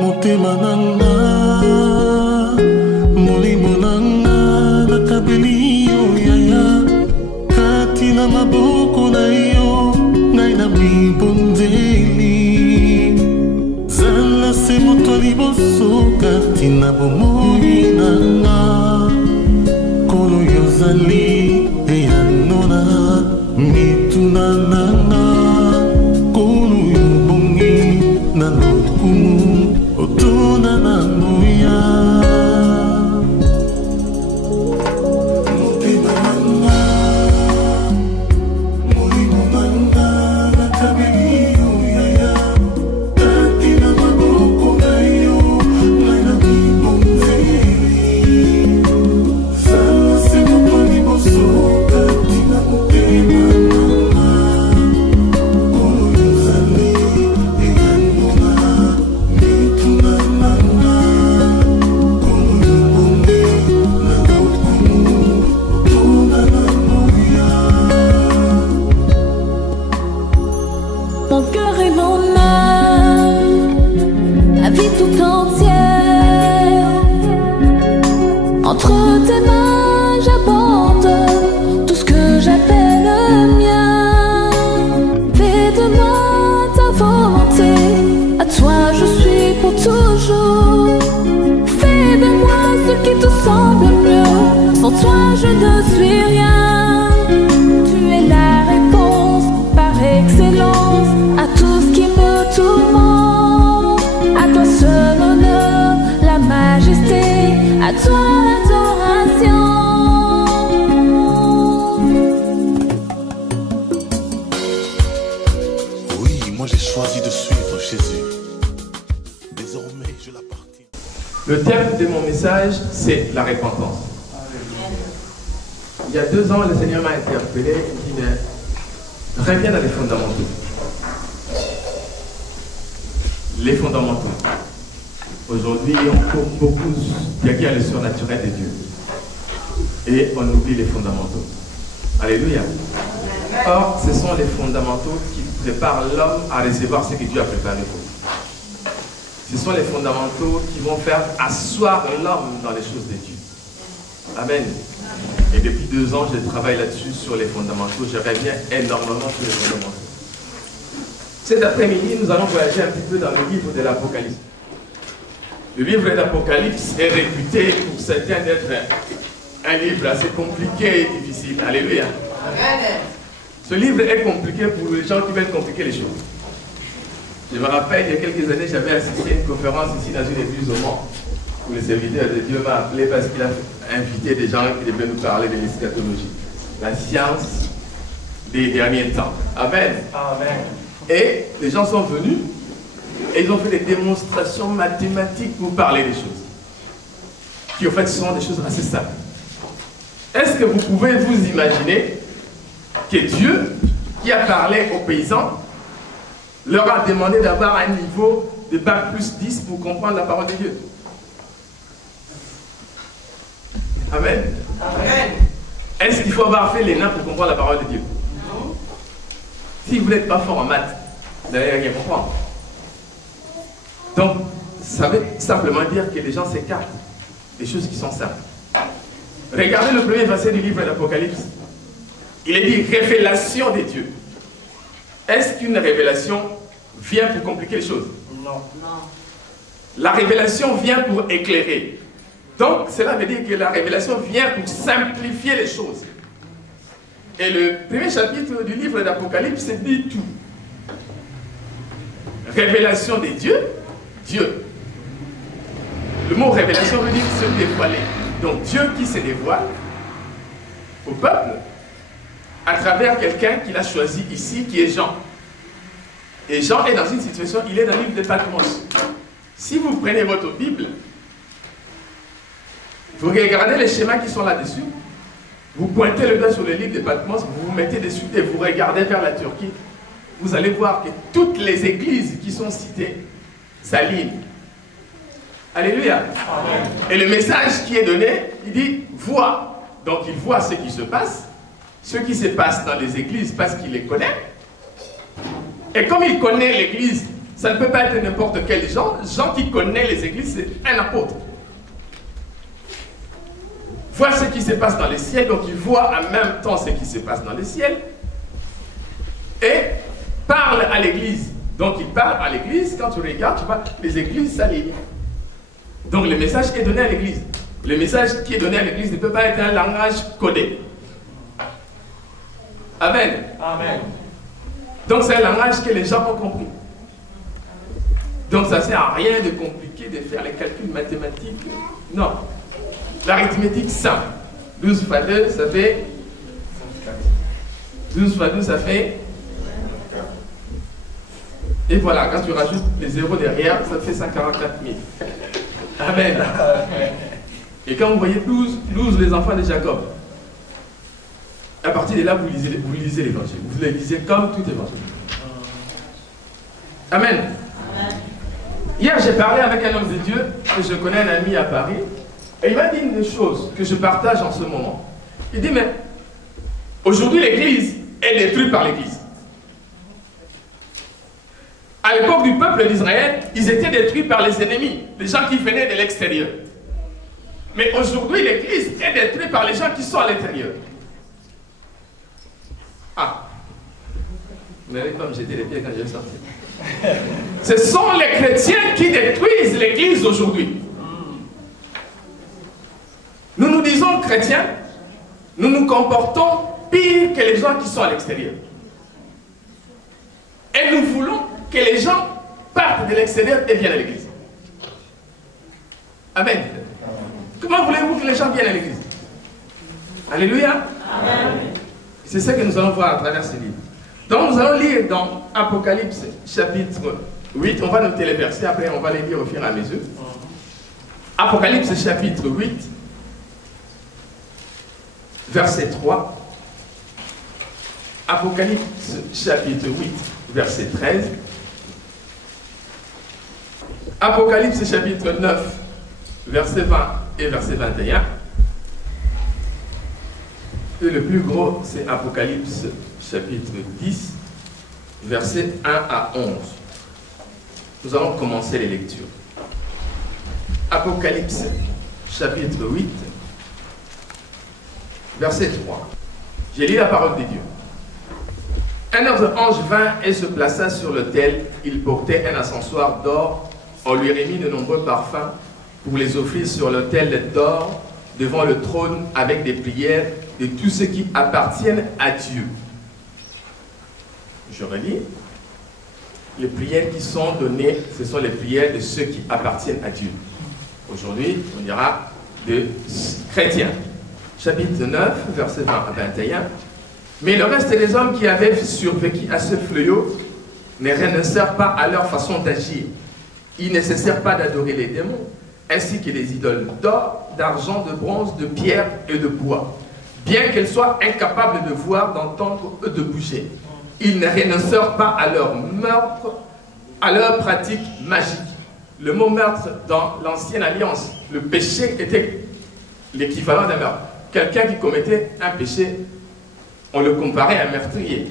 motema nanga molimo nanga nakabeli yo yaya kati na maboko na yo ngai na mibonzeli zala se moto liboso kati na bomoi nanga kolo yozali eyanona mituna nanga kolo yobongi na lokumu otuna na moya motema nanga molimo nanga nakabeli yo yaya kati na maboko na yo ngai na mibonzeli sala se moto liboso kati na motema nanga kolo yozali eyanona mituna nanga kolo yobongi na lokumu otuna na moya. Mon cœur et mon âme, la vie tout entière, entre tes mains j'abandonne tout ce que j'appelle mien. Fais de moi ta volonté, à toi je suis pour toujours. Fais de moi ce qui te semble mieux, sans toi je ne suis rien. Tu es la réponse par excellence à tout ce qui me tourmente. À toi seul l'honneur, la majesté, à toi l'adoration. Oui, moi j'ai choisi de suivre Jésus. Désormais, je l'appartiens. Le thème de mon message, c'est la repentance. Il y a 2 ans, le Seigneur m'a interpellé et dit, mais reviens dans les fondamentaux. Les fondamentaux. Aujourd'hui, on court beaucoup derrière le surnaturel de Dieu. Et on oublie les fondamentaux. Alléluia. Or, ce sont les fondamentaux qui préparent l'homme à recevoir ce que Dieu a préparé pour lui. Ce sont les fondamentaux qui vont faire asseoir l'homme dans les choses de Dieu. Amen. Et depuis 2 ans, je travaille là-dessus, sur les fondamentaux. Je reviens énormément sur les fondamentaux. Cet après-midi, nous allons voyager un petit peu dans le livre de l'Apocalypse. Le livre de l'Apocalypse est réputé pour certains d'être un livre assez compliqué et difficile. Alléluia. Amen. Ce livre est compliqué pour les gens qui veulent compliquer les choses. Je me rappelle, il y a quelques années, j'avais assisté à une conférence ici dans une église au Mans, où le serviteur de Dieu m'a appelé parce qu'il a invité des gens qui devaient nous parler de l'eschatologie, la science des derniers temps. Amen. Amen. Et les gens sont venus et ils ont fait des démonstrations mathématiques pour parler des choses, qui en fait sont des choses assez simples. Est-ce que vous pouvez vous imaginer que Dieu, qui a parlé aux paysans, leur a demandé d'avoir un niveau de bac plus 10 pour comprendre la parole de Dieu? Amen. Amen. Est-ce qu'il faut avoir fait l'ENA pour comprendre la parole de Dieu? Non. Si vous n'êtes pas fort en maths, vous n'allez rien comprendre. Donc, ça veut simplement dire que les gens s'écartent des choses qui sont simples. Regardez le premier verset du livre de l'Apocalypse. Il est dit révélation des dieux. Est-ce qu'une révélation vient pour compliquer les choses? Non. La révélation vient pour éclairer. Donc, cela veut dire que la révélation vient pour simplifier les choses. Et le premier chapitre du livre d'Apocalypse dit tout. Révélation des dieux, Dieu. Le mot révélation veut dire se dévoiler. Donc, Dieu qui se dévoile au peuple à travers quelqu'un qu'il a choisi ici, qui est Jean. Et Jean est dans une situation, il est dans l'île de Patmos. Si vous prenez votre Bible, vous regardez les schémas qui sont là-dessus, vous pointez le doigt sur le livre de Patmos, vous vous mettez dessus et vous regardez vers la Turquie, vous allez voir que toutes les églises qui sont citées s'alignent. Alléluia. Amen. Et le message qui est donné, il dit « vois ». Donc il voit ce qui se passe dans les églises parce qu'il les connaît. Et comme il connaît l'église Ça ne peut pas être n'importe quel gens. Gens qui connaissent les églises, c'est un apôtre. Voit ce qui se passe dans les ciels, donc il voit en même temps ce qui se passe dans les ciels. Et parle à l'église. Donc il parle à l'église, quand tu regardes, tu vois, les églises s'alignent. Donc le message qui est donné à l'église. Le message qui est donné à l'église ne peut pas être un langage codé. Amen. Amen. Donc c'est un langage que les gens ont compris. Donc ça ne sert à rien de compliqué de faire les calculs mathématiques. Non. L'arithmétique simple. 12 fois 2, ça fait 12 fois 12, ça fait. Et voilà, quand tu rajoutes les zéros derrière, ça fait 144 000. Amen. Et quand vous voyez 12 les enfants de Jacob, à partir de là, vous lisez l'évangile. Vous le lisez comme tout évangile. Amen. Hier, j'ai parlé avec un homme de Dieu, que je connais, un ami à Paris, et il m'a dit une chose que je partage en ce moment. Il dit, mais aujourd'hui, l'église est détruite par l'église. À l'époque du peuple d'Israël, ils étaient détruits par les ennemis, les gens qui venaient de l'extérieur. Mais aujourd'hui, l'église est détruite par les gens qui sont à l'intérieur. Ah, vous n'allez pas me jeter les pieds quand je vais sortir. Ce sont les chrétiens qui détruisent l'église aujourd'hui. Nous nous disons chrétiens, nous nous comportons pire que les gens qui sont à l'extérieur. Et nous voulons que les gens partent de l'extérieur et viennent à l'église. Amen. Comment voulez-vous que les gens viennent à l'église? Alléluia. Amen. C'est ce que nous allons voir à travers ce livre. Donc nous allons lire dans Apocalypse chapitre 8. On va noter les versets, après on va les lire au fur et à mesure. Apocalypse chapitre 8, verset 3. Apocalypse chapitre 8, verset 13. Apocalypse chapitre 9, verset 20 et verset 21. Et le plus gros, c'est Apocalypse chapitre 10, versets 1 à 11. Nous allons commencer les lectures. Apocalypse chapitre 8, verset 3. J'ai lu la parole de Dieu. Un autre ange vint et se plaça sur l'autel. Il portait un encensoir d'or. On lui remit de nombreux parfums pour les offrir sur l'autel d'or devant le trône avec des prières de tous ceux qui appartiennent à Dieu. Je relis. Les prières qui sont données, ce sont les prières de ceux qui appartiennent à Dieu. Aujourd'hui, on dira de chrétiens. Chapitre 9, verset 20 à 21. Mais le reste des hommes qui avaient survécu à ce fléau ne renoncèrent pas à leur façon d'agir. Ils ne cessèrent pas d'adorer les démons, ainsi que les idoles d'or, d'argent, de bronze, de pierre et de bois. Bien qu'elles soient incapables de voir, d'entendre ou de bouger. Ils ne renoncèrent pas à leur meurtre, à leur pratique magique. Le mot meurtre dans l'ancienne alliance, le péché était l'équivalent d'un meurtre. Quelqu'un qui commettait un péché, on le comparait à un meurtrier.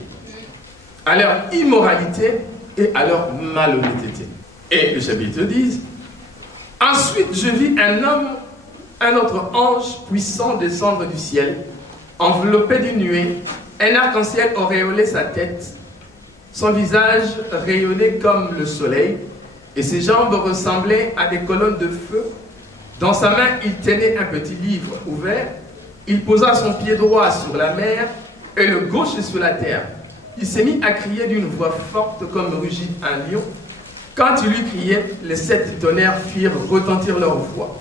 À leur immoralité et à leur malhonnêteté. Et le chapitre 10. Ensuite, je vis un autre ange puissant descendre du ciel, enveloppé d'une nuée. Un arc-en-ciel auréolait sa tête, son visage rayonnait comme le soleil, et ses jambes ressemblaient à des colonnes de feu. Dans sa main, il tenait un petit livre ouvert. Il posa son pied droit sur la mer et le gauche sur la terre. Il s'est mis à crier d'une voix forte comme rugit un lion. Quand il eut crié, les 7 tonnerres firent retentir leur voix.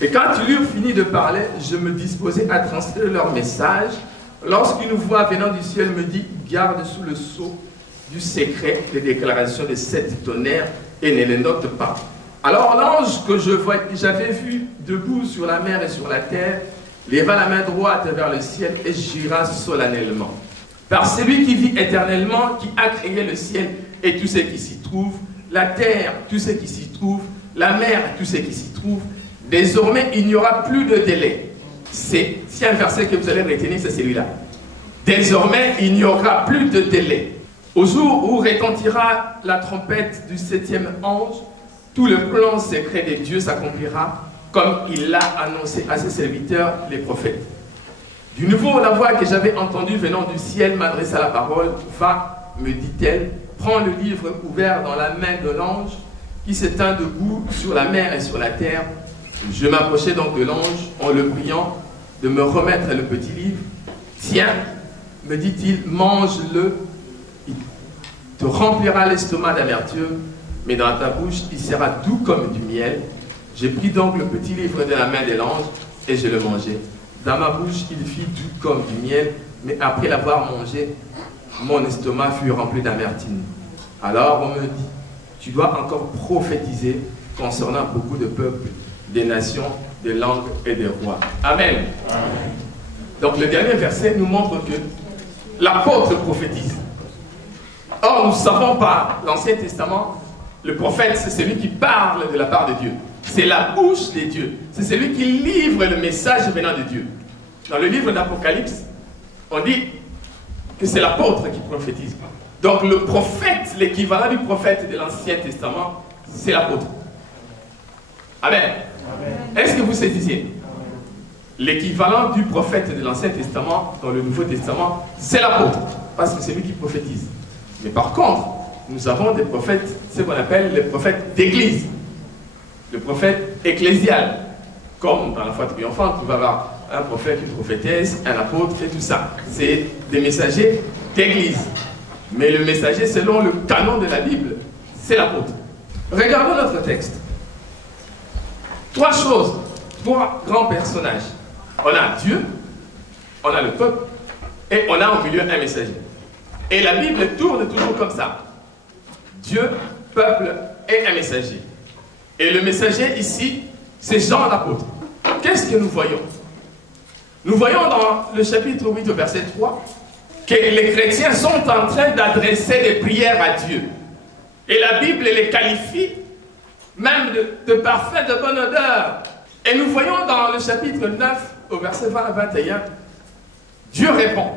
Et quand ils eurent fini de parler, je me disposais à transmettre leur message. Lorsqu'une voix venant du ciel me dit, garde sous le sceau du secret les déclarations des 7 tonnerres et ne les note pas. Alors l'ange que j'avais vu debout sur la mer et sur la terre, leva la main droite vers le ciel et jura solennellement. Par celui qui vit éternellement, qui a créé le ciel et tout ce qui s'y trouve, la terre, tout ce qui s'y trouve, la mer, tout ce qui s'y trouve, désormais il n'y aura plus de délai. C'est un verset que vous allez retenir, c'est celui-là. Désormais il n'y aura plus de délai. Au jour où retentira la trompette du 7e ange, tout le plan secret de Dieu s'accomplira comme il l'a annoncé à ses serviteurs, les prophètes. Du nouveau, la voix que j'avais entendue venant du ciel m'adressa la parole. Va, me dit-elle, prends le livre ouvert dans la main de l'ange qui s'étend debout sur la mer et sur la terre. Je m'approchai donc de l'ange en le priant de me remettre le petit livre. Tiens, me dit-il, mange-le, il te remplira l'estomac d'amertume, mais dans ta bouche il sera doux comme du miel. J'ai pris donc le petit livre de la main de l'ange et je le mangeai. Dans ma bouche il fit doux comme du miel, mais après l'avoir mangé, mon estomac fut rempli d'amertume. Alors on me dit, tu dois encore prophétiser concernant beaucoup de peuples, des nations, des langues et des rois. Amen. Amen. Donc le dernier verset nous montre que l'apôtre prophétise. Or nous savons par l'Ancien Testament, le prophète c'est celui qui parle de la part de Dieu. C'est la bouche de Dieu. C'est celui qui livre le message venant de Dieu. Dans le livre d'Apocalypse, on dit que c'est l'apôtre qui prophétise. Donc le prophète, l'équivalent du prophète de l'Ancien Testament, c'est l'apôtre. Amen. Est-ce que vous saisissez? L'équivalent du prophète de l'Ancien Testament dans le Nouveau Testament, c'est l'apôtre, parce que c'est lui qui prophétise. Mais par contre, nous avons des prophètes, ce qu'on appelle les prophètes d'église, le prophète ecclésial, comme dans la foi triomphante, tu vas avoir un prophète, une prophétesse, un apôtre et tout ça. C'est des messagers d'église. Mais le messager, selon le canon de la Bible, c'est l'apôtre. Regardons notre texte. Trois choses, trois grands personnages. On a Dieu, on a le peuple, et on a au milieu un messager. Et la Bible tourne toujours comme ça. Dieu, peuple et un messager. Et le messager ici, c'est Jean l'apôtre. Qu'est-ce que nous voyons? Nous voyons dans le chapitre 8 au verset 3 que les chrétiens sont en train d'adresser des prières à Dieu. Et la Bible les qualifie même de parfait, de bonne odeur. Et nous voyons dans le chapitre 9 au verset 20 à 21, Dieu répond.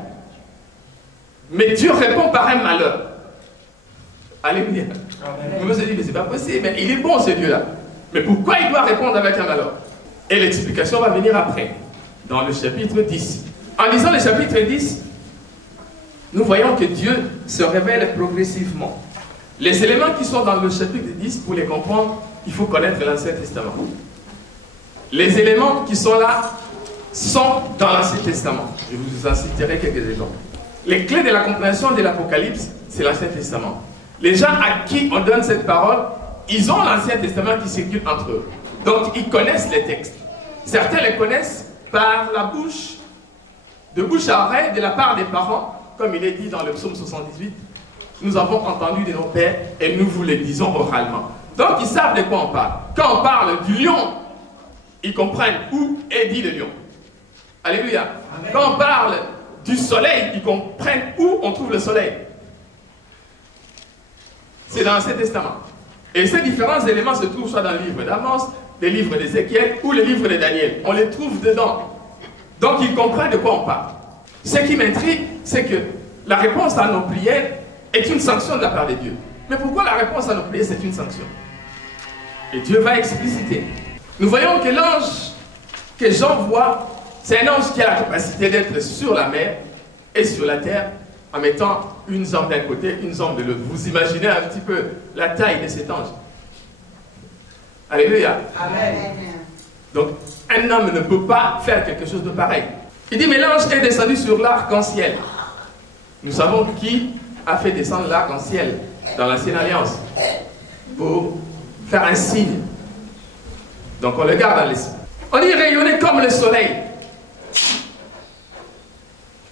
Mais Dieu répond par un malheur. Alléluia. Vous me dites, mais c'est pas possible, mais il est bon ce Dieu-là. Mais pourquoi il doit répondre avec un malheur? Et l'explication va venir après, dans le chapitre 10. En lisant le chapitre 10, nous voyons que Dieu se révèle progressivement. Les éléments qui sont dans le chapitre 10, pour les comprendre, il faut connaître l'Ancien Testament. Les éléments qui sont là sont dans l'Ancien Testament. Je vous en citerai quelques exemples. Les clés de la compréhension de l'Apocalypse, c'est l'Ancien Testament. Les gens à qui on donne cette parole, ils ont l'Ancien Testament qui circule entre eux. Donc, ils connaissent les textes. Certains les connaissent par la bouche, de bouche à oreille, de la part des parents, comme il est dit dans le psaume 78. Nous avons entendu de nos pères et nous vous le disons oralement. Donc, ils savent de quoi on parle. Quand on parle du lion, ils comprennent où est dit le lion. Alléluia. Amen. Quand on parle du soleil, ils comprennent où on trouve le soleil. C'est dans l'Ancien Testament. Et ces différents éléments se trouvent soit dans le livre d'Amos, les livres d'Ézéchiel ou les livres de Daniel. On les trouve dedans. Donc ils comprennent de quoi on parle. Ce qui m'intrigue, c'est que la réponse à nos prières est une sanction de la part de Dieu. Mais pourquoi la réponse à nos prières, c'est une sanction? Et Dieu va expliciter. Nous voyons que l'ange que Jean voit, c'est un ange qui a la capacité d'être sur la mer et sur la terre en mettant une jambe d'un côté, une jambe de l'autre. Vous imaginez un petit peu la taille de cet ange. Alléluia. Amen. Donc, un homme ne peut pas faire quelque chose de pareil. Il dit, mais l'ange est descendu sur l'arc-en-ciel. Nous savons qui a fait descendre l'arc-en-ciel dans l'Ancienne Alliance pour faire un signe. Donc, on le garde à l'esprit. On dit rayonner comme le soleil.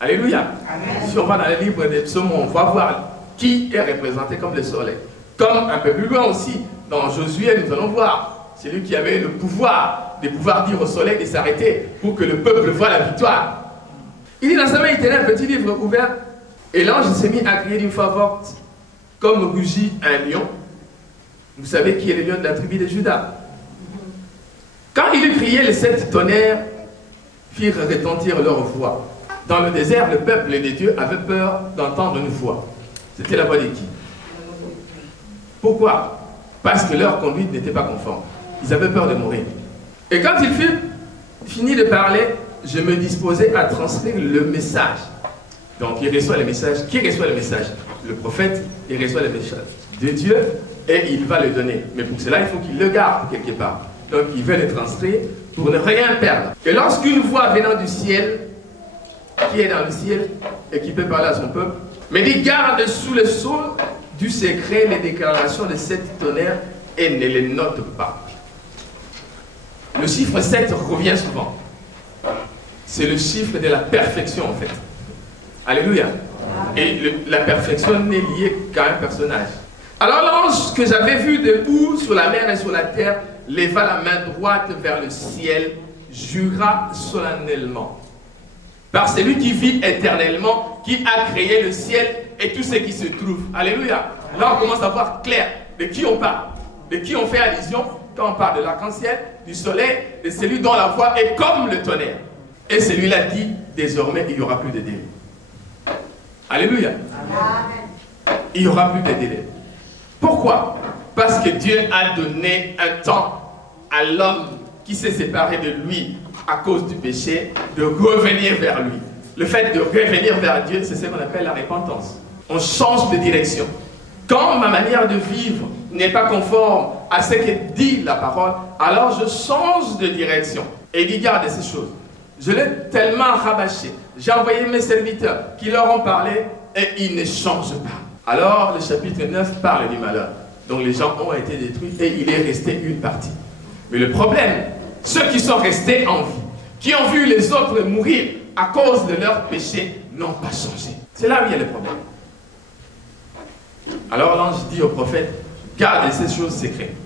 Alléluia. Amen. Si on va dans le livre des psaumes, on va voir qui est représenté comme le soleil. Comme un peu plus loin aussi, dans Josué, nous allons voir celui qui avait le pouvoir de pouvoir dire au soleil de s'arrêter pour que le peuple voie la victoire. Il dit dans sa main, il tenait un petit livre ouvert et l'ange s'est mis à crier d'une voix forte comme rugit un lion. Vous savez qui est le lion de la tribu de Juda. Quand il eut crié, les 7 tonnerres firent retentir leur voix. Dans le désert, le peuple des dieux avait peur d'entendre une voix. C'était la voix de qui? Pourquoi? Parce que leur conduite n'était pas conforme. Ils avaient peur de mourir. Et quand il fut fini de parler, je me disposais à transmettre le message. Donc il reçoit le message. Qui reçoit le message? Le prophète, il reçoit le message de Dieu et il va le donner. Mais pour cela, il faut qu'il le garde quelque part. Donc il veut le transmettre pour ne rien perdre. Et lorsqu'une voix venant du ciel, qui est dans le ciel et qui peut parler à son peuple, me dit: garde sous le sceau du secret les déclarations de cette tonnerre et ne les note pas. Le chiffre 7 revient souvent. C'est le chiffre de la perfection en fait. Alléluia. Et la perfection n'est liée qu'à un personnage. Alors l'ange que j'avais vu debout sur la mer et sur la terre leva la main droite vers le ciel, jura solennellement par celui qui vit éternellement, qui a créé le ciel et tout ce qui se trouve. Alléluia. Là on commence à voir clair de qui on parle, de qui on fait allusion quand on parle de l'arc-en-ciel, du soleil, de celui dont la voix est comme le tonnerre. Et celui-là dit: désormais il n'y aura plus de délai. Alléluia. Amen. Il n'y aura plus de délai. Pourquoi? Parce que Dieu a donné un temps à l'homme qui s'est séparé de lui à cause du péché, de revenir vers lui. Le fait de revenir vers Dieu, c'est ce qu'on appelle la repentance. On change de direction. Quand ma manière de vivre n'est pas conforme à ce que dit la parole, alors je change de direction. Et il dit: garde ces choses. Je l'ai tellement rabâché. J'ai envoyé mes serviteurs qui leur ont parlé et ils ne changent pas. Alors le chapitre 9 parle du malheur. Donc les gens ont été détruits et il est resté une partie. Mais le problème, ceux qui sont restés en vie, qui ont vu les autres mourir à cause de leurs péchés, n'ont pas changé. C'est là où il y a le problème. Alors l'ange dit au prophète: garde ces choses secrètes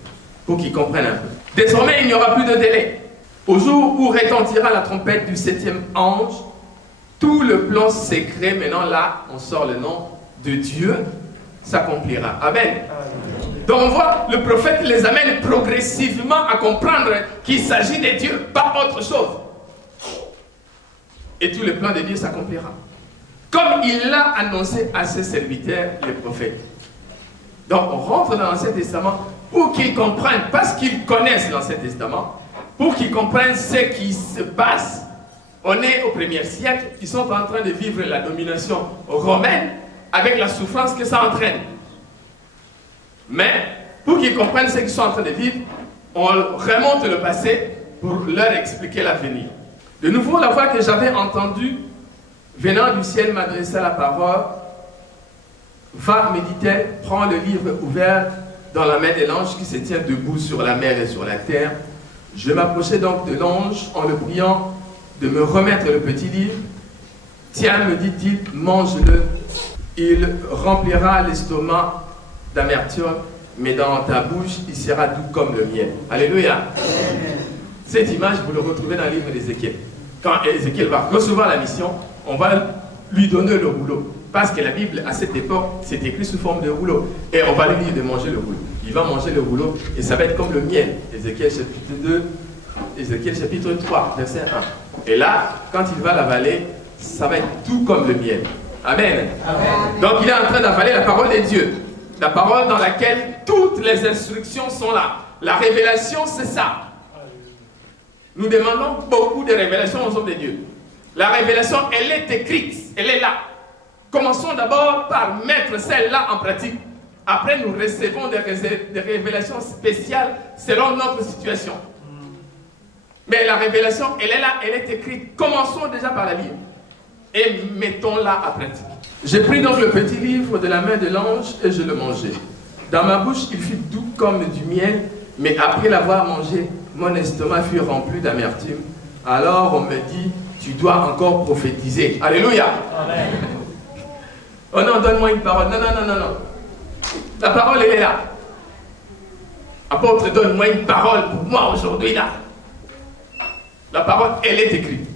pour qu'ils comprennent un peu. Désormais, il n'y aura plus de délai. Au jour où retentira la trompette du 7e ange, tout le plan secret, maintenant là, on sort le nom de Dieu, s'accomplira. Amen. Donc on voit, le prophète les amène progressivement à comprendre qu'il s'agit de Dieu, pas autre chose. Et tout le plan de Dieu s'accomplira. Comme il l'a annoncé à ses serviteurs, les prophètes. Donc on rentre dans l'Ancien Testament pour qu'ils comprennent, parce qu'ils connaissent l'Ancien Testament, pour qu'ils comprennent ce qui se passe. On est au 1er siècle, ils sont en train de vivre la domination romaine avec la souffrance que ça entraîne. Mais pour qu'ils comprennent ce qu'ils sont en train de vivre, on remonte le passé pour leur expliquer l'avenir. De nouveau, la voix que j'avais entendue venant du ciel m'adressa la parole. Va, me dit-elle, prends le livre ouvert dans la main de l'ange qui se tient debout sur la mer et sur la terre. Je m'approchai donc de l'ange en le priant de me remettre le petit livre. Tiens, me dit-il, mange-le. Il remplira l'estomac d'amertume, mais dans ta bouche, il sera doux comme le miel. Alléluia. Cette image, vous le retrouvez dans le livre d'Ézéchiel. Quand Ézéchiel va recevoir la mission, on va lui donner le rouleau. Parce que la Bible, à cette époque, c'est écrit sous forme de rouleau. Et on va lui dire de manger le rouleau. Il va manger le rouleau et ça va être comme le miel. Ézéchiel chapitre 2, Ézéchiel chapitre 3, verset 1. Et là, quand il va l'avaler, ça va être tout comme le miel. Amen. Amen. Donc il est en train d'avaler la parole de Dieu. La parole dans laquelle toutes les instructions sont là. La révélation, c'est ça. Nous demandons beaucoup de révélations aux hommes de Dieu. La révélation, elle est écrite, elle est là. Commençons d'abord par mettre celle-là en pratique. Après, nous recevons des révélations spéciales selon notre situation. Mais la révélation, elle est là, elle est écrite. Commençons déjà par la lire. Et mettons-la à pratique. J'ai pris donc le petit livre de la main de l'ange et je le mangeai. Dans ma bouche, il fut doux comme du miel, mais après l'avoir mangé, mon estomac fut rempli d'amertume. Alors on me dit, tu dois encore prophétiser. Alléluia. Amen. Oh non, donne-moi une parole. Non, non, non, non, non. La parole, elle est là. Apôtre, donne-moi une parole pour moi aujourd'hui, là. La parole, elle est écrite.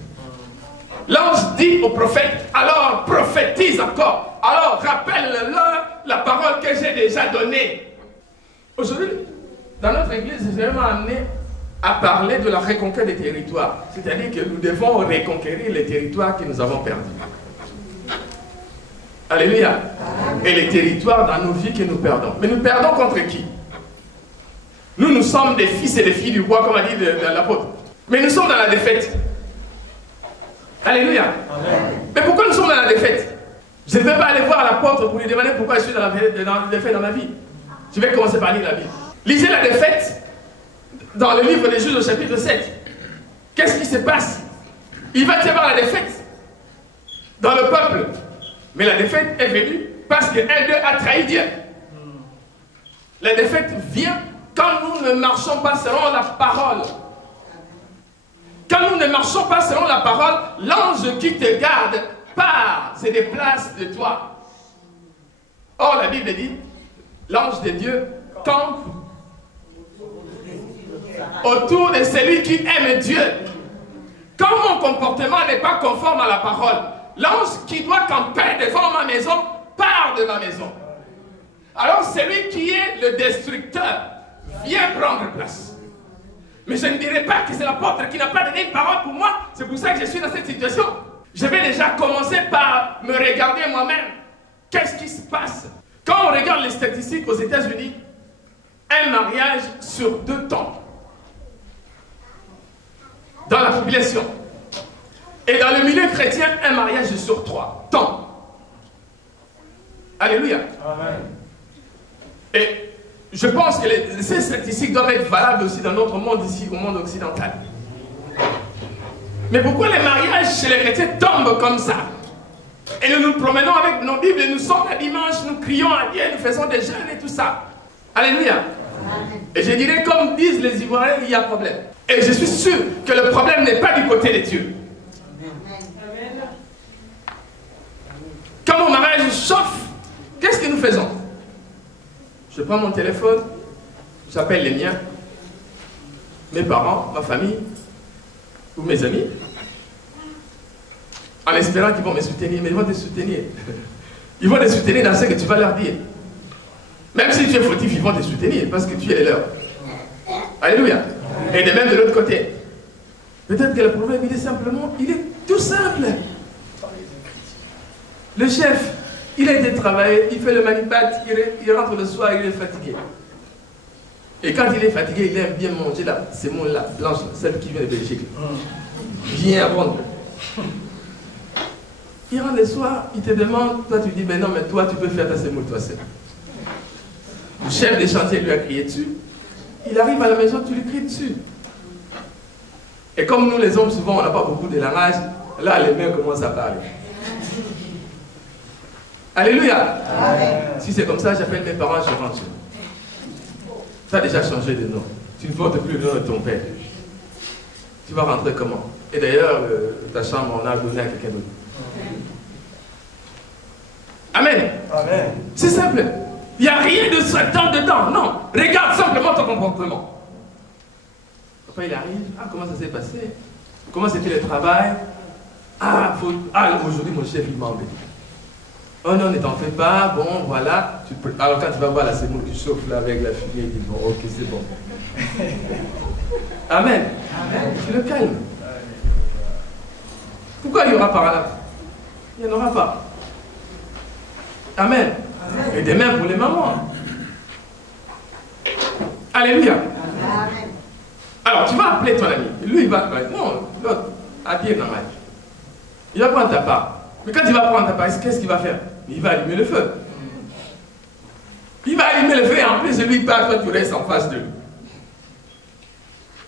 L'ange dit au prophète, alors prophétise encore. Alors rappelle-leur la parole que j'ai déjà donnée. Aujourd'hui, dans notre église, j'ai vraiment amené à parler de la reconquête des territoires. C'est-à-dire que nous devons reconquérir les territoires que nous avons perdus. Alléluia. Et les territoires dans nos vies que nous perdons. Mais nous perdons contre qui? Nous sommes des fils et des filles du roi, comme a dit l'apôtre. Mais nous sommes dans la défaite. Alléluia. Amen. Mais pourquoi nous sommes dans la défaite? Je ne vais pas aller voir l'apôtre pour lui demander pourquoi je suis dans la défaite dans ma vie. Je vais commencer par lire la Bible. Lisez la défaite dans le livre des Juges au chapitre 7. Qu'est-ce qui se passe? Il va y avoir la défaite dans le peuple. Mais la défaite est venue parce qu'un d'eux a trahi Dieu. La défaite vient quand nous ne marchons pas selon la parole. Quand nous ne marchons pas selon la parole, l'ange qui te garde part, se déplace de toi. Or, la Bible dit, l'ange de Dieu campe autour de celui qui aime Dieu. Quand mon comportement n'est pas conforme à la parole, l'ange qui doit camper devant ma maison part de ma maison. Alors celui qui est le destructeur vient prendre place. Mais je ne dirais pas que c'est l'apôtre qui n'a pas donné une parole pour moi. C'est pour ça que je suis dans cette situation. Je vais déjà commencer par me regarder moi-même. Qu'est-ce qui se passe? Quand on regarde les statistiques aux États-Unis, un mariage sur 2 temps dans la population. Et dans le milieu chrétien, un mariage sur 3 temps. Alléluia. Amen. Et je pense que ces statistiques doivent être valables aussi dans notre monde ici, au monde occidental. Mais pourquoi les mariages chez les chrétiens tombent comme ça? Et nous nous promenons avec nos Bibles, et nous sommes le dimanche, nous crions à Dieu, nous faisons des jeûnes et tout ça. Alléluia. Amen. Et je dirais, comme disent les Ivoiriens, il y a problème. Et je suis sûr que le problème n'est pas du côté de Dieu. Amen. Quand mon mariage chauffe, qu'est-ce que nous faisons? Je prends mon téléphone, j'appelle les miens, mes parents, ma famille, ou mes amis, en espérant qu'ils vont me soutenir. Mais ils vont te soutenir. Ils vont te soutenir dans ce que tu vas leur dire. Même si tu es fautif, ils vont te soutenir parce que tu es leur. Alléluia. Et de même de l'autre côté. Peut-être que le problème, il est simplement, il est tout simple. Le chef, il a été travailler, il fait le manipat, il rentre le soir, il est fatigué. Et quand il est fatigué, il aime bien manger la semoule-là, blanche, celle qui vient de Belgique. Bien rond. Il rentre le soir, il te demande, toi tu dis, ben non, mais toi tu peux faire ta semoule toi seul. Le chef des chantiers lui a crié dessus. Il arrive à la maison, tu lui cries dessus. Et comme nous les hommes, souvent, on n'a pas beaucoup de langage, là les mains commencent à parler. Alléluia. Amen. Si c'est comme ça, j'appelle mes parents, je rentre. Tu as déjà changé de nom. Tu ne portes plus le nom de ton père. Tu vas rentrer comment? Et d'ailleurs, ta chambre, on a donné à quelqu'un d'autre. Amen. Amen. C'est simple. Il n'y a rien de Satan dedans. Non. Regarde simplement ton comportement. Papa, il arrive. Ah, comment ça s'est passé? Comment c'était le travail? Ah, aujourd'hui, mon chef, il m'a embêté. Oh non, ne t'en fais pas. Bon, voilà. Alors, quand tu vas voir la semoule qui chauffe là avec la fumée, il dit bon, ok, c'est bon. Amen. Amen. Tu le calmes. Pourquoi il y aura par là? Il n'y en aura pas. Amen. Amen. Et de même pour les mamans. Alléluia. Amen. Alors, tu vas appeler ton ami. Lui, il va... Non, l'autre, habillé dans la vie. Il va prendre ta part. Mais quand il va prendre ta part, qu'est-ce qu'il va faire? Il va allumer le feu. Il va allumer le feu et en plus de lui, toi, tu restes en face de lui.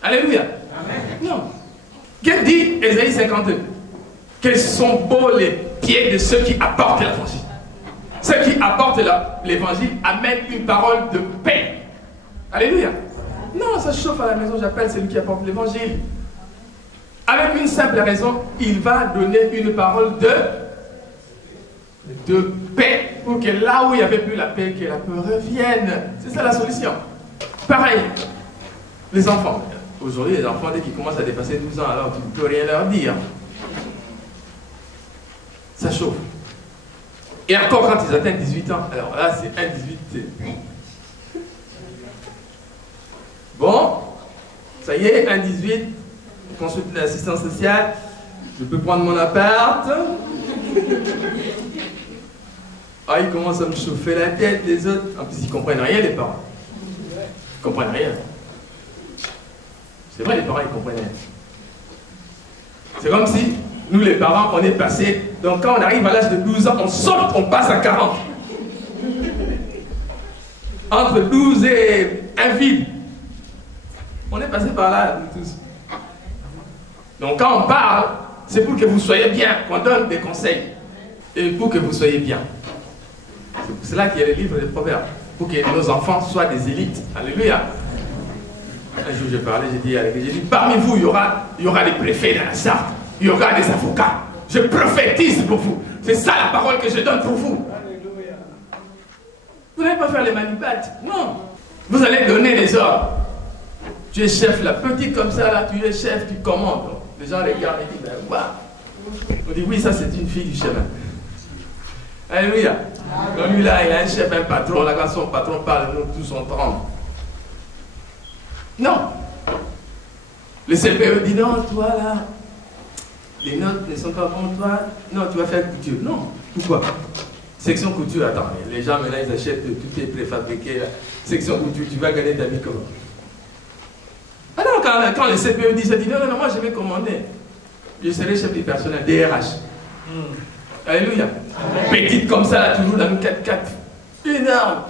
Alléluia. Amen. Non. Qu'est-ce que dit Ésaïe 52? Quels sont beaux les pieds de ceux qui apportent l'évangile. Ceux qui apportent l'évangile amènent une parole de paix. Alléluia. Non, ça chauffe à la maison, j'appelle celui qui apporte l'évangile. Avec une simple raison, il va donner une parole de paix pour que là où il n'y avait plus la paix, que la paix revienne. C'est ça la solution. Pareil, les enfants. Aujourd'hui, les enfants, dès qu'ils commencent à dépasser 12 ans, alors tu ne peux rien leur dire. Ça chauffe. Et encore quand ils atteignent 18 ans, alors là c'est un 18. Bon, ça y est, un 18, je consulte l'assistance sociale, je peux prendre mon appart. Ah, ils commencent à me chauffer la tête, les autres. En plus, ils ne comprennent rien, les parents. Ils ne comprennent rien. C'est vrai, les parents, ils comprennent rien. C'est comme si, nous, les parents, on est passés. Donc, quand on arrive à l'âge de 12 ans, on saute, on passe à 40. Entre 12 et un vide. On est passé par là, nous tous. Donc, quand on parle, c'est pour que vous soyez bien, qu'on donne des conseils. Et pour que vous soyez bien. C'est là qu'il y a le livre des Proverbes. Pour que nos enfants soient des élites. Alléluia. Un jour, j'ai parlé, j'ai dit, parmi vous, il y aura des préfets dans la Sarthe. Il y aura des avocats. Je prophétise pour vous. C'est ça la parole que je donne pour vous. Alléluia. Vous n'allez pas faire les manipulateurs. Non. Vous allez donner des ordres. Tu es chef, la petite comme ça, là, tu es chef, tu commandes. Les gens regardent et disent, ben, waouh. On dit, oui, ça c'est une fille du chemin. Alléluia. Donc lui là, il a un chef, un patron. Là, quand son patron parle, nous tous on tremble. Non. Le CPE dit, non, toi là, les notes ne sont pas bonnes, toi. Non, tu vas faire couture. Non. Pourquoi? Section couture, attends. Les gens maintenant, ils achètent, tout est préfabriqué. Là. Section couture, tu vas gagner ta vie comment? Alors, quand le CPE dit ça, dit, non, non, moi je vais commander. Je serai chef du personnel, DRH. Alléluia. Petite comme ça, là, toujours dans une 4x4. Énorme.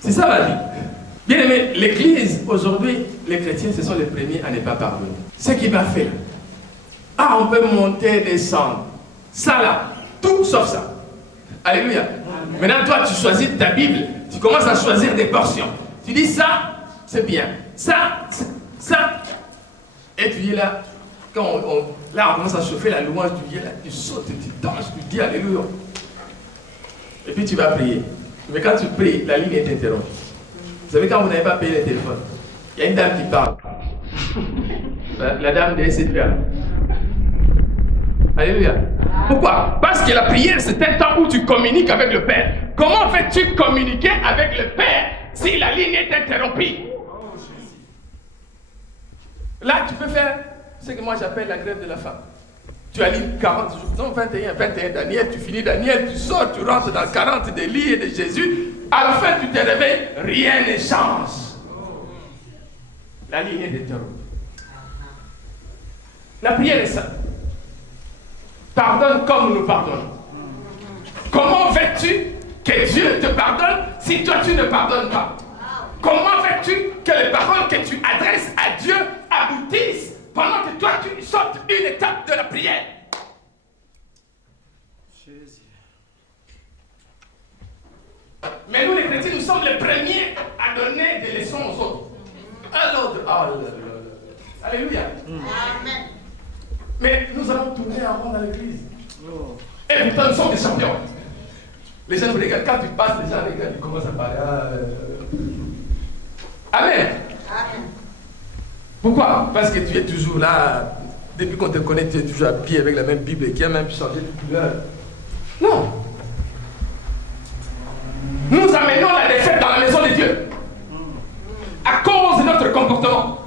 C'est ça la vie. Bien aimé, l'église, aujourd'hui, les chrétiens, ce sont les premiers à ne pas pardonner. Ce qui m'a fait. Ah, on peut monter, descendre. Ça là, tout sauf ça. Alléluia. Maintenant, toi, tu choisis ta Bible. Tu commences à choisir des portions. Tu dis ça, c'est bien. Ça. Et tu dis là, quand là, on commence à chauffer la louange, tu dis là, tu sautes, tu danses, tu dis Alléluia. Et puis tu vas prier. Mais quand tu pries, la ligne est interrompue. Vous savez, quand vous n'avez pas payé le téléphone, il y a une dame qui parle. La dame de SCPA. Alléluia. Pourquoi? Parce que la prière, c'est un temps où tu communiques avec le Père. Comment fais-tu communiquer avec le Père si la ligne est interrompue? Là, tu peux faire ce que moi j'appelle la grève de la faim. Tu as lu 40 jours, non 21 Daniel, tu finis Daniel, tu sors, tu rentres dans 40 d'Élie et de Jésus. À la fin, tu te réveilles, rien ne change. La ligne est interrompue. La prière est ça. Pardonne comme nous pardonnons. Comment veux-tu que Dieu te pardonne si toi tu ne pardonnes pas? Comment veux-tu que les paroles que tu adresses à Dieu aboutissent pendant que toi tu sautes une étape de la prière? Jésus. Mais nous les chrétiens, nous sommes les premiers à donner des leçons aux autres. Alors, alléluia. Amen. Mais nous allons tourner en rond dans l'église. Et pourtant nous sommes des champions. Les gens nous regardent, quand tu passes, les gens regardent, ils commencent à parler. Amen. Amen. Pourquoi? Parce que tu es toujours là, depuis qu'on te connaît, tu es toujours à pied avec la même Bible et qui a même changé de couleur. Non. Nous amenons la défaite dans la maison de Dieu. À cause de notre comportement.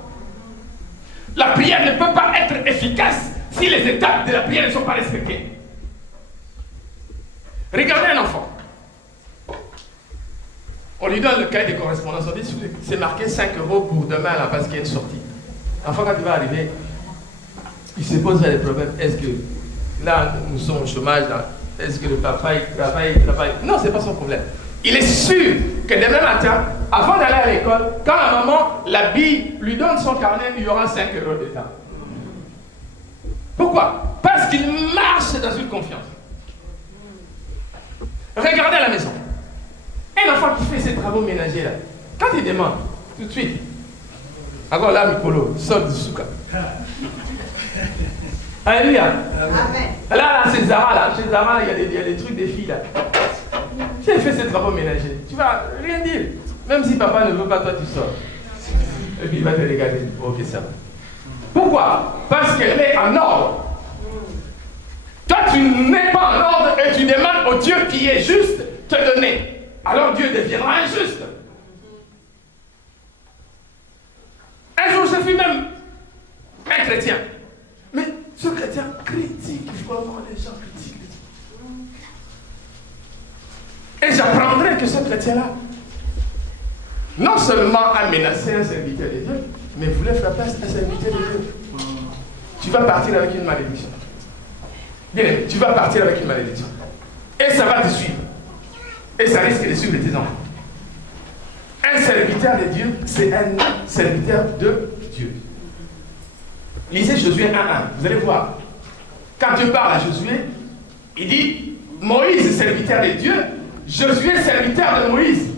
La prière ne peut pas être efficace si les étapes de la prière ne sont pas respectées. Regardez un enfant. On lui donne le cahier de correspondance. On dit, c'est marqué 5 € pour demain là, parce qu'il y a une sortie. L'enfant, quand il va arriver, il se pose des problèmes. Est-ce que là, nous sommes au chômage, est-ce que le papa, il travaille? Non, ce n'est pas son problème. Il est sûr que demain matin, avant d'aller à l'école, quand la maman l'habille, lui donne son carnet, il y aura 5 € dedans. Pourquoi? Parce qu'il marche dans une confiance. Regardez à la maison. Un enfant qui fait ses travaux ménagers là, quand il demande, tout de suite, alors là, Mikolo, sort du souka. Alléluia. Amen. Là, chez Zara, il y a des trucs des filles là. Si elle fait ses travaux ménagers, tu vas rien dire. Même si papa ne veut pas, toi tu sors. Et puis il va te regarder. Ok, ça va. Pourquoi? Parce qu'elle est en ordre. Toi, tu n'es pas en ordre et tu demandes au Dieu qui est juste te donner. Alors Dieu deviendra injuste. Un jour, je fus même un chrétien. Mais ce chrétien critique vraiment les gens critiquent. que ce chrétien-là, non seulement a menacé un serviteur de Dieu, mais voulait faire place à un serviteur de Dieu. Tu vas partir avec une malédiction. Bien, tu vas partir avec une malédiction. Et ça va te suivre. Et ça risque de suivre tes enfants. Un serviteur de Dieu, c'est un serviteur de Dieu. Lisez Josué 1:1, vous allez voir. Quand Dieu parle à Josué, il dit, Moïse est serviteur de Dieu, Josué serviteur de Moïse.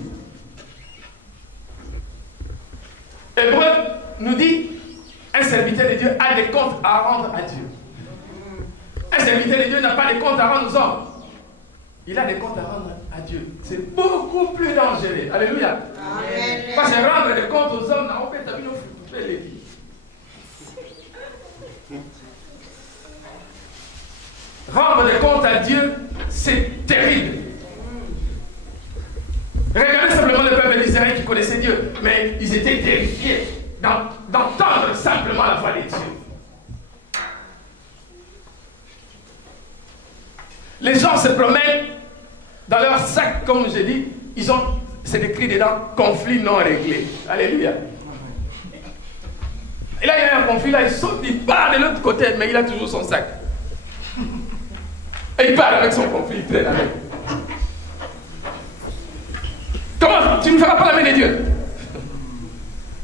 Hébreu nous dit, un serviteur de Dieu a des comptes à rendre à Dieu. Un serviteur de Dieu n'a pas de comptes à rendre aux hommes. Il a des comptes à rendre à Dieu. C'est beaucoup plus dangereux. Alléluia. Amen. Parce que rendre des comptes aux hommes, on peut t'amener au feu, les dire. Rendre des comptes à Dieu, c'est terrible. Regardez simplement le peuple d'Israël qui connaissait Dieu, mais ils étaient terrifiés d'entendre simplement la voix de Dieu. Les gens se promènent dans leur sac, comme j'ai dit, c'est écrit dedans, conflit non réglé. Alléluia. Et là, il y a un conflit, là, il saute, il part de l'autre côté, mais il a toujours son sac. Et il part avec son conflit, il traîne avec. Comment? Tu ne feras pas la main de Dieu.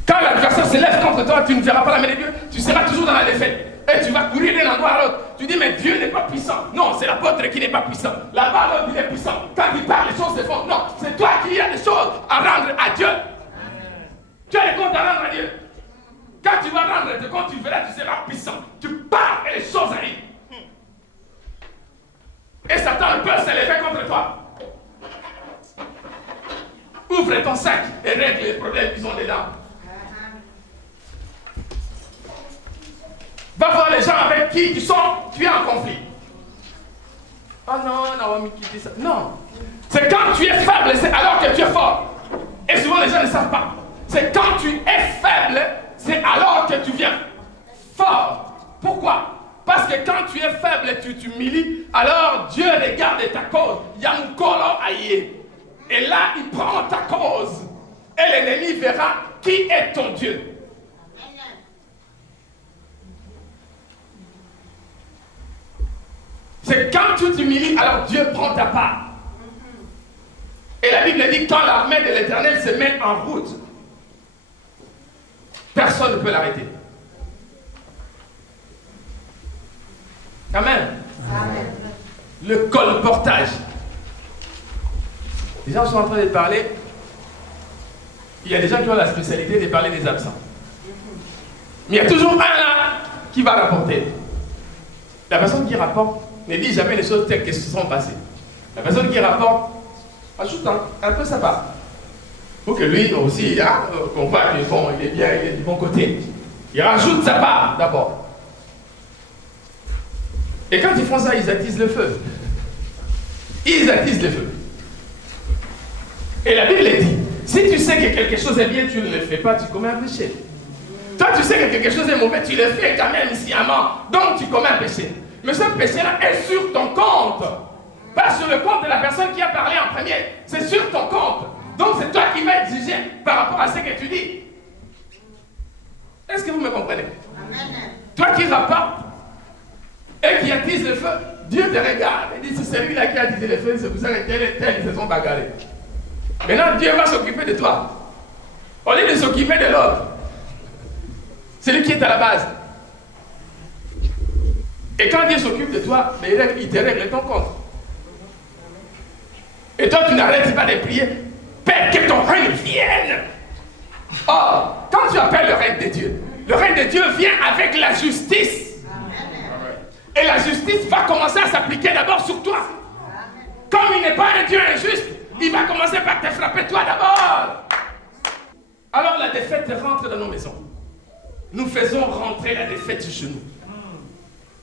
Quand l'adversaire se lève contre toi, tu ne feras pas la main de Dieu, tu seras toujours dans la défaite. Et tu vas courir d'un endroit à l'autre. Tu dis, mais Dieu n'est pas puissant. Non, c'est l'apôtre qui n'est pas puissant. Là-bas, l'autre, il est puissant. Quand il parle, les choses se font. Non, c'est toi qui as des choses à rendre à Dieu. Tu as des comptes à rendre à Dieu. Quand tu vas rendre tes comptes, tu verras, tu seras puissant. Tu parles et les choses arrivent. Et Satan peut se lever contre toi. Ouvre ton sac et règle les problèmes qu'ils ont dedans. Va voir les gens avec qui tu es en conflit. Oh non, Naomi qui dit ça. Non. C'est quand tu es faible, c'est alors que tu es fort. Et souvent les gens ne savent pas. C'est quand tu es faible, c'est alors que tu viens fort. Pourquoi? Parce que quand tu es faible et tu t'humilies, alors Dieu regarde ta cause. Yamukolo aïe. Et là, il prend ta cause. Et l'ennemi verra qui est ton Dieu. C'est quand tu t'humilies, alors Dieu prend ta part. Et la Bible dit, quand l'armée de l'Éternel se met en route, personne ne peut l'arrêter. Amen. Amen. Le colportage. Les gens sont en train de parler. Il y a des gens qui ont la spécialité de parler des absents. Mais il y a toujours un là qui va rapporter. La personne qui rapporte ne dit jamais les choses telles qu'elles se sont passées. La personne qui rapporte ajoute un peu sa part. Pour que lui aussi, qu'on voit qu'il est bien, il est du bon côté. Il rajoute sa part d'abord. Et quand ils font ça, ils attisent le feu. Ils attisent le feu. Et la Bible dit, si tu sais que quelque chose est bien, tu ne le fais pas, tu commets un péché. Toi, tu sais que quelque chose est mauvais, tu le fais quand même sciemment. Donc, tu commets un péché. Mais ce péché-là est sur ton compte. Pas sur le compte de la personne qui a parlé en premier. C'est sur ton compte. Donc, c'est toi qui vas être jugé par rapport à ce que tu dis. Est-ce que vous me comprenez? Amen. Toi qui rapportes et qui attise le feu, Dieu te regarde et dit, c'est celui-là qui a attisé le feu, c'est pour ça que tel, ils se sont bagarrés. Maintenant, Dieu va s'occuper de toi. Au lieu de s'occuper de l'autre. C'est lui qui est à la base. Et quand Dieu s'occupe de toi, il te règle ton compte. Et toi, tu n'arrêtes pas de prier. Père, que ton règne vienne. Or, quand tu appelles le règne de Dieu, le règne de Dieu vient avec la justice. Et la justice va commencer à s'appliquer d'abord sur toi. Comme il n'est pas un Dieu injuste, il va commencer par te frapper toi d'abord. Alors la défaite rentre dans nos maisons. Nous faisons rentrer la défaite chez nous.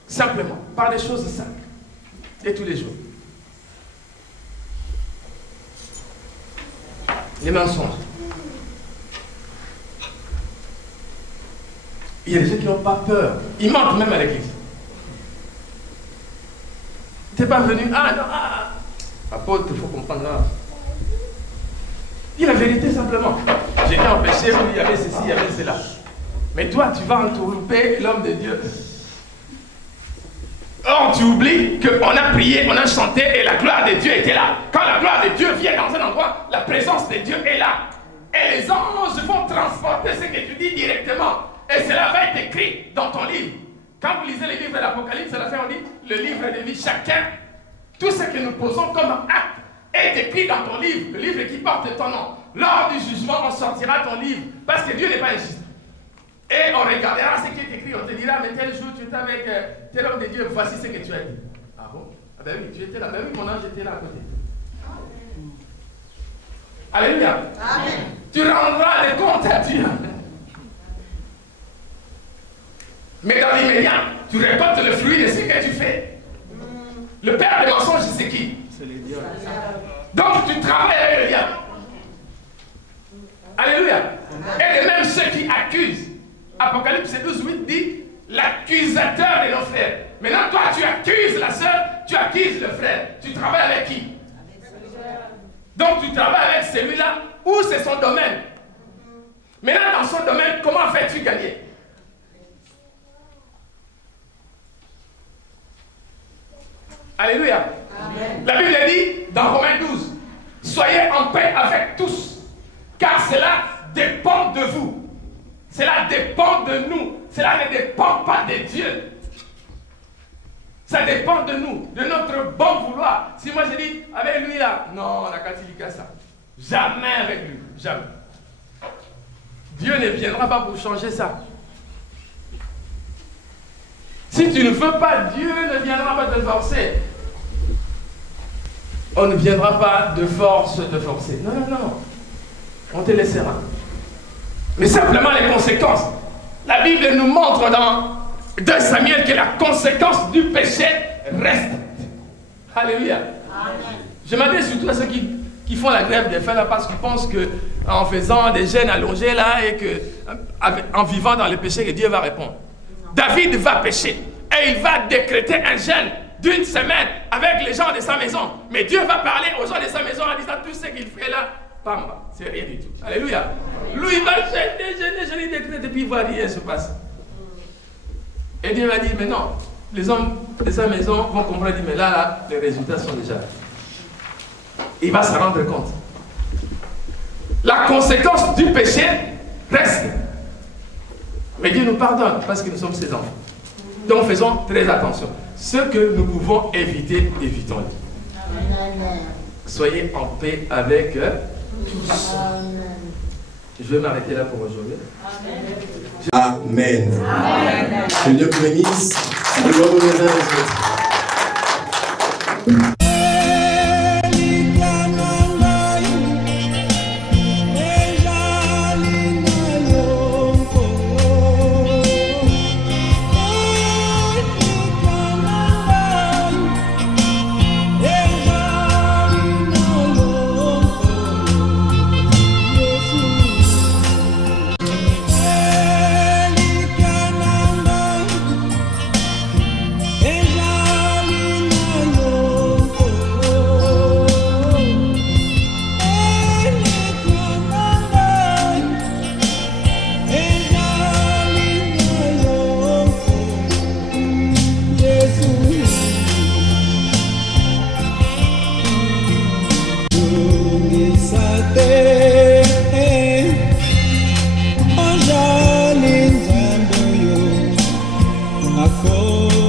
Simplement, par des choses simples. Et tous les jours. Les mensonges. Il y a des gens qui n'ont pas peur. Ils mentent même à l'église. Tu n'es pas venu. Ah non, apôtre, il faut comprendre là. Dis la vérité simplement. J'étais en péché, il y avait ceci, il y avait cela. Mais toi, tu vas entourlouper l'homme de Dieu. Or, tu oublies qu'on a prié, on a chanté et la gloire de Dieu était là. Quand la gloire de Dieu vient dans un endroit, la présence de Dieu est là. Et les anges vont transporter ce que tu dis directement. Et cela va être écrit dans ton livre. Quand vous lisez les livres de l'Apocalypse, à la fin on dit, le livre de vie, chacun, tout ce que nous posons comme acte est écrit dans ton livre, le livre qui porte ton nom. Lors du jugement, on sortira ton livre, parce que Dieu n'est pas injuste. Et on regardera ce qui est écrit, on te dira, mais tel jour tu étais avec tel homme de Dieu, voici ce que tu as dit. Ah bon? Ah ben oui, tu étais là, ben oui, mon ange était là à côté. Alléluia. Amen. Tu rendras les comptes à Dieu. Mais dans l'immédiat, tu récoltes le fruit de ce que tu fais. Le père des mensonges, c'est qui? C'est le diable. Donc tu travailles avec le diable. Alléluia. Et de même ceux qui accusent. Apocalypse 12:8 dit l'accusateur de nos frères. Maintenant, toi, tu accuses la sœur, tu accuses le frère. Tu travailles avec qui? Donc, tu travailles avec celui-là où c'est son domaine. Maintenant, dans son domaine, comment fais-tu gagner? Alléluia. Amen. La Bible dit dans Romains 12, soyez en paix avec tous, car cela dépend de vous. Cela dépend de nous. Cela ne dépend pas de Dieu. Ça dépend de nous, de notre bon vouloir. Si moi je dis, avec lui là, non, on n'a qu'à dire ça. Jamais avec lui, jamais. Dieu ne viendra pas pour changer ça. Si tu ne veux pas, Dieu ne viendra pas te forcer. On ne viendra pas de force te forcer. Non, non, non. On te laissera. Mais simplement les conséquences. La Bible nous montre dans 2 Samuel que la conséquence du péché reste. Alléluia. Amen. Je m'adresse surtout à ceux qui font la grève des faim là parce qu'ils pensent qu'en faisant des jeûnes allongés là et qu'en vivant dans le péché que Dieu va répondre. David va pécher et il va décréter un jeûne d'1 semaine avec les gens de sa maison. Mais Dieu va parler aux gens de sa maison en disant tout ce qu'il fait là. Pamba, c'est rien du tout. Alléluia. Lui, il va jeûner, décréter, et puis il va rien se passe. Et Dieu va dire, mais non, les hommes de sa maison vont comprendre, mais là, les résultats sont déjà là. Il va se rendre compte. La conséquence du péché reste. Mais Dieu nous pardonne parce que nous sommes ses enfants. Donc faisons très attention. Ce que nous pouvons éviter, évitons-le. Soyez en paix avec tous. Je vais m'arrêter là pour aujourd'hui. Amen. Amen. Que Dieu vous bénisse. Ako